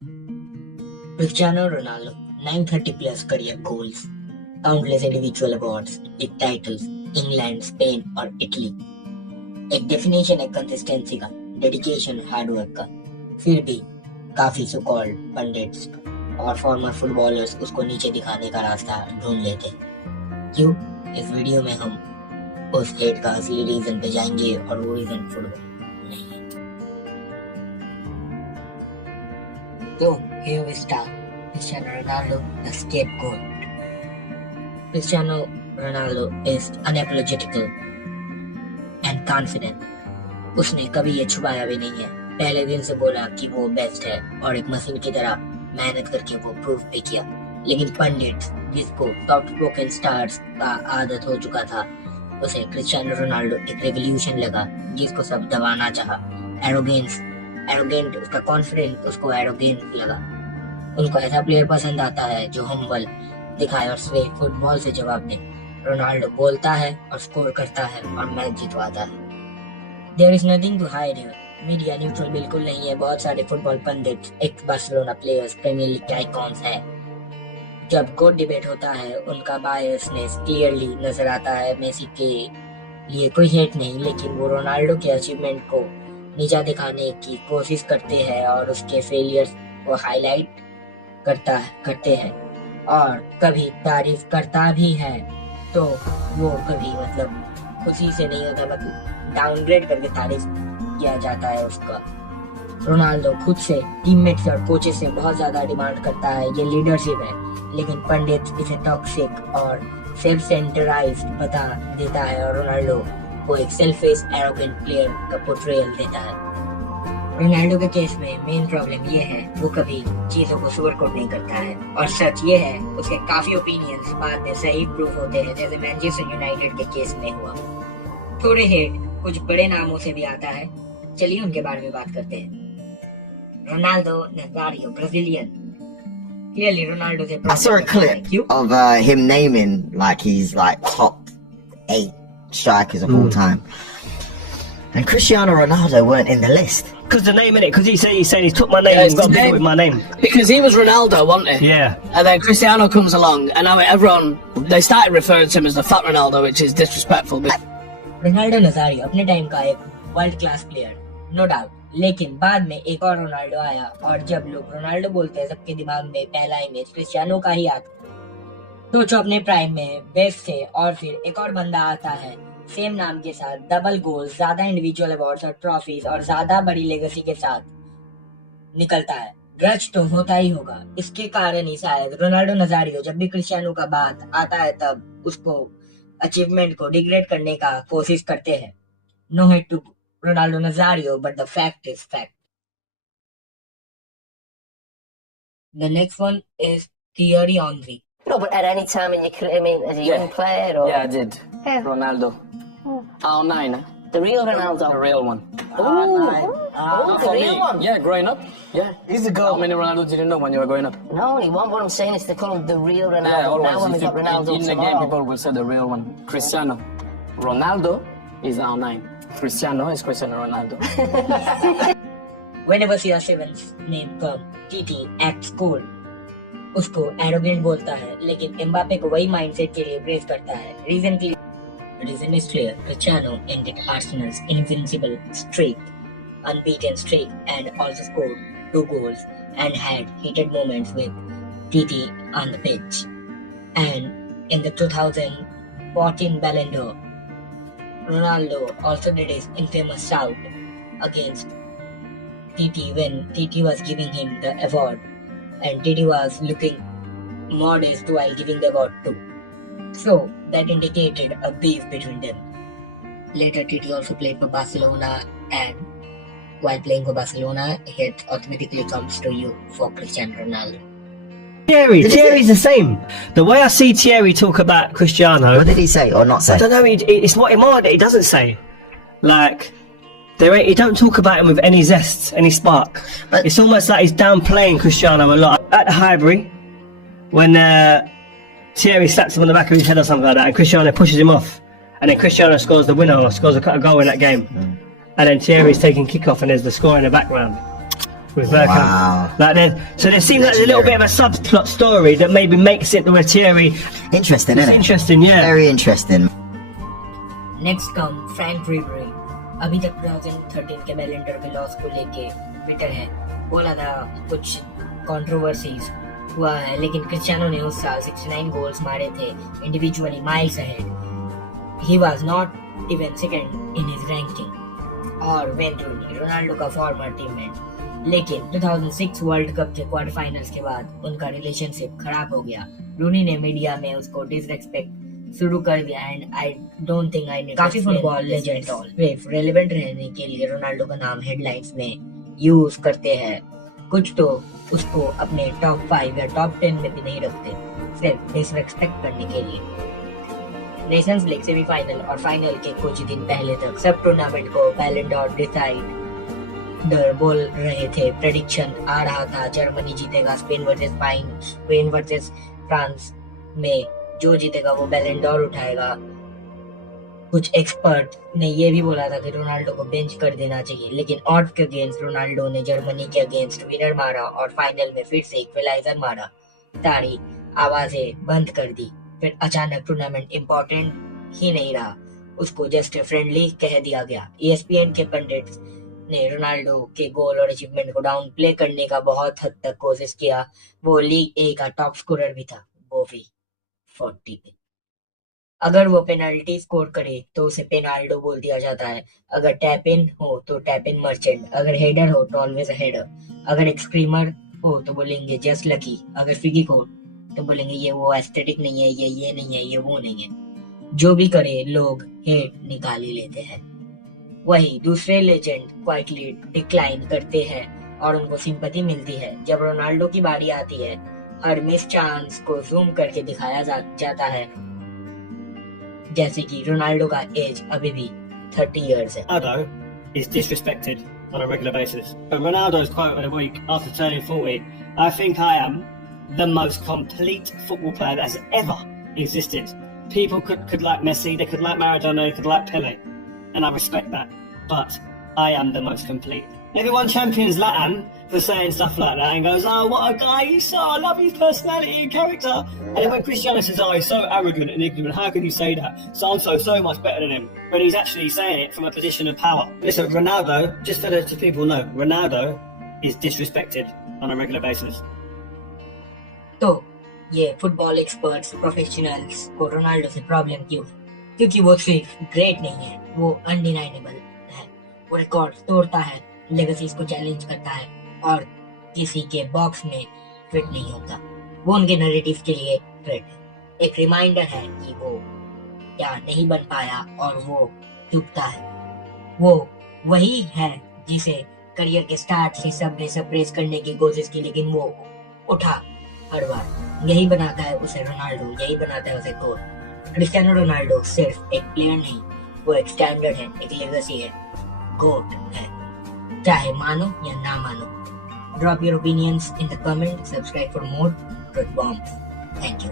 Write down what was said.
Cristiano Ronaldo, 930 plus career goals, countless individual awards, big titles, England, Spain और Italy. एक definition है consistency का, dedication, hard work का। फिर भी काफी सो कॉल्ड पंडित्स और फॉर्मर फुटबॉलर्स उसको नीचे दिखाने का रास्ता ढूंढ लेते। क्यों? इस वीडियो में हम उस हेट का असली रीजन पे जाएंगे और वो रीजन फुटबॉल नहीं है। तो here we start. Cristiano Ronaldo, the scapegoat. Cristiano Ronaldo is unapologetical and confident. उसने कभी ये छुपाया भी नहीं है। पहले दिन से बोला कि वो बेस्ट है और एक मशीन की तरह मेहनत करके वो प्रूव भी किया। लेकिन पंडित जिसको सॉफ्ट स्पोकन स्टार्स का आदत हो चुका था, उसे क्रिस्टियानो रोनाल्डो एक रेवोल्यूशन लगा जिसको सब दबाना चाहा। एरोगेंट उसका कॉन्फिडेंस उसको एरोगेंट लगा। उनको ऐसा प्लेयर पसंद आता है जो हम्बल दिखाए और सिर्फ फुटबॉल से जवाब दे। रोनाल्डो बोलता है और स्कोर करता है और मैच जितवाता है। There is nothing to hide here. Media neutral बिल्कुल नहीं है। बहुत सारे फुटबॉल पंडित ex Barcelona players, Premier League के आइकॉन्स हैं। जब गोट डिबेट होता है उनका बायसनेस क्लियरली नजर आता है। मेसी के लिए कोई हेट नहीं, लेकिन वो रोनाल्डो के अचीवमेंट को नीचा दिखाने की कोशिश करते हैं और उसके फेलियर्स को हाईलाइट करते हैं और कभी तारीफ करता भी है तो वो कभी खुशी से नहीं होता, डाउनग्रेड करके तारीफ किया जाता है उसका। रोनाल्डो खुद से, टीममेट्स और कोचेस से बहुत ज्यादा डिमांड करता है। ये लीडरशिप है, लेकिन पंडित इसे टॉक्सिक और सेल्फ सेंटराइज्ड बता देता है और रोनाल्डो को एक सेल्फिश एरोगेंट प्लेयर का पोर्ट्रेयल देता है। रोनाल्डो के केस में मेन प्रॉब्लम ये है, वो कभी चीजों को सुपरकोट नहीं करता है और सच ये है उसके काफी ओपिनियंस बाद में सही प्रूफ होते हैं, जैसे मैनचेस्टर यूनाइटेड के केस में हुआ। थोड़े हेट कुछ बड़े नामों से भी आता है, चलिए उनके बारे में बात करते हैं। Ronaldo Nazario, Brazilian. Clearly Ronaldo is I saw a clip of him naming like he's like top 8 strikers of all time, and Cristiano Ronaldo weren't in the list. Because the name in it, because he said he took my name, he's got to be with my name. Because he was Ronaldo, wasn't he? Yeah. And then Cristiano comes along, and now everyone, they started referring to him as the fat Ronaldo, which is disrespectful. Ronaldo Nazario अपने time का एक world class player, no doubt, लेकिन बाद में एक और Ronaldo आया और जब लोग रोनाल्डो बोलते हैं सबके दिमाग में पहला इमेज क्रिस्टियानो का ही आता। सोचो अपने प्राइम में बेस्ट से और फिर एक और बंदा आता है सेम नाम के साथ, डबल गोल, ज्यादा इंडिविजुअल अवार्ड्स और ट्रॉफीज और ज्यादा बड़ी लेगेसी के साथ निकलता है। ग्रज तो होता ही होगा। इसके कारण ही शायद रोनाल्डो नजारियो जब भी क्रिस्टियानो का बात आता है तब उसको अचीवमेंट को डिग्रेड करने का कोशिश करते हैं। No hate to Ronaldo Nazario, but the fact is fact. The next one is Thierry Henry. No, but at any time in your career, I mean, as a young player, or Yeah, I did. Yeah. Ronaldo. R9, the real Ronaldo. the real one. Oh, the For real me, one. yeah, growing up, yeah. He's the How goal. many Ronaldos did you know when you were growing up? No, only one. What I'm saying is they call him the real Ronaldo. Yeah, always. Now when we If got you- Ronaldo in the game, tomorrow. people will say the real one. Cristiano. Ronaldo is R9. Cristiano is Cristiano Ronaldo. Whenever CR7's name come, TT acts cool. उसको arrogant बोलता है, लेकिन Mbappe को वही mindset के लिए praise करता है। Reason is clear. Cristiano ended Arsenal's invincible streak, unbeaten streak, and also scored 2 goals and had heated moments with TT on the pitch. And in the 2014 Ballon d'Or, Ronaldo also did his infamous shout against TT when TT was giving him the award, and TT was looking modest while giving the award too. So that indicated a beef between them. Later TT also played for Barcelona, and while playing for Barcelona, it automatically comes to you for Cristiano Ronaldo. Thierry's the same. The way I see Thierry talk about Cristiano, What did he say or not say? I don't know. It's what he doesn't say. Like, he don't talk about him with any zest, any spark. But- It's almost like he's downplaying Cristiano a lot. At the Highbury, when Thierry slaps him on the back of his head or something like that, and Cristiano pushes him off, and then Cristiano scores the winner or scores a goal in that game, and then Thierry's taking kick off, and there's the score in the background. with Bergkamp. Wow. Like so there seems like there's a little bit of a subplot story that maybe makes it where Thierry. Interesting, It's isn't it? interesting, yeah. Very interesting. Next come Franck Ribery. अभी तक 2013 के blender के loss को लेके Twitter है बोला था कुछ कंट्रोवर्सीज हुआ है, लेकिन क्रिस्टियानो ने उस साल 69 गोल्स मारे थे individually miles ahead. He was not even second in his ranking. और वेन रूनी रोनाल्डो का फॉर्मर टीममेट, लेकिन 2006 वर्ल्ड कप के क्वार्टर फाइनल्स के बाद उनका रिलेशनशिप खराब हो गया। रूनी ने मीडिया में उसको डिसरेस्पेक्ट शुरू कर दिया and I don't think I काफी फुटबॉल लेजेंड्स सिर्फ रेलेवेंट रहने के लिए रोनाल्डो का नाम हेडलाइंस में यूज करते हैं। कुछ तो उसको अपने टॉप 5 या टॉप 10 में भी नहीं रखते, सिर्फ डिसरेस्पेक्ट करने के लिए। नेशंस लीग सेमीफाइनल और फाइनल के कुछ दिन पहले तक सब टूर्नामेंट को बैलन डॉर डिसाइड बोल रहे थे। प्रेडिक्शन आ रहा था जर्मनी जीतेगा, स्पेन वर्सेस फ्रांस में जो जीतेगा वो बैलन डॉर उठाएगा। कुछ एक्सपर्ट ने ये भी बोला था कि रोनाल्डो को बेंच कर देना चाहिए, लेकिन ऑड्स के अगेंस्ट रोनाल्डो ने जर्मनी के अगेंस्ट विनर मारा और फाइनल में फिर से इक्वलाइजर मारा। सारी आवाजें बंद कर दी। फिर अचानक टूर्नामेंट इम्पोर्टेंट ही नहीं रहा, उसको जस्ट फ्रेंडली कह दिया गया। ESPN के पंडित्स ने रोनाल्डो के गोल और अचीवमेंट को डाउन प्ले करने का बहुत हद तक कोशिश किया। वो लीग ए का टॉप स्कोरर भी था, वो भी 40 पे। अगर वो पेनल्टी स्कोर करे तो उसे पेनाल्डो बोल दिया जाता है। अगर टैप इन हो तो टैप इन मर्चेंट। अगर हेडर हो तो ऑलवेज हेडर। अगर एक स्क्रीमर हो तो बोलेंगे जस्ट लकी। अगर फ्री हो तो बोलेंगे ये वो एस्थेटिक नहीं है, ये नहीं है, ये वो नहीं है। जो भी करे लोग हेट निकाल ही लेते हैं। वही दूसरे लेजेंड क्वाइटली डिक्लाइन करते हैं और उनको सिंपैथी मिलती है। जब रोनाल्डो की बारी आती है, हर मिस चांस को जूम करके दिखाया जाता है जैसे कि रोनाल्डो का एज अभी भी 30 years है। Ronaldo is disrespected on a regular basis. But Ronaldo's quote of the week after turning 40, I think I am the most complete football player that's ever existed. People could like Messi, they could like Maradona, they could like Pele, and I respect that. But I am the most complete. Everyone champions Zlatan for saying stuff like that and goes, oh, what a guy he's so, I love his personality and character. And then when Cristiano says, oh, he's so arrogant and ignorant, how can you say that? So much better than him. When he's actually saying it from a position of power. Listen, Ronaldo, just so people know, Ronaldo is disrespected on a regular basis. तो ये football experts professionals को Ronaldo से problem क्यों है? क्योंकि वो सिर्फ great नहीं है, वो अनडिनाइनेबल है। वो रिकॉर्ड तोड़ता है, लेगेसीज को चैलेंज करता है और किसी के बॉक्स में फिट नहीं होता। वो उनके नैरेटिव के लिए थ्रेट है, एक रिमाइंडर है कि वो क्या नहीं बन पाया और वो चुपता है। वो वही है जिसे करियर के स्टार्ट से सबने सरप्राइज करने की कोशिश की, लेकिन वो उठा हर बार। यही बनाता है उसे रोनाल्डो, यही बनाता है उसे गोट। क्रिस्टियानो रोनाल्डो सिर्फ एक प्लेयर नहीं, वो एक स्टैंडर्ड है, एक लेगेसी है, गोट है, चाहे मानो या ना मानो। Drop your opinions in the comment. Subscribe for more truth bombs. Thank you.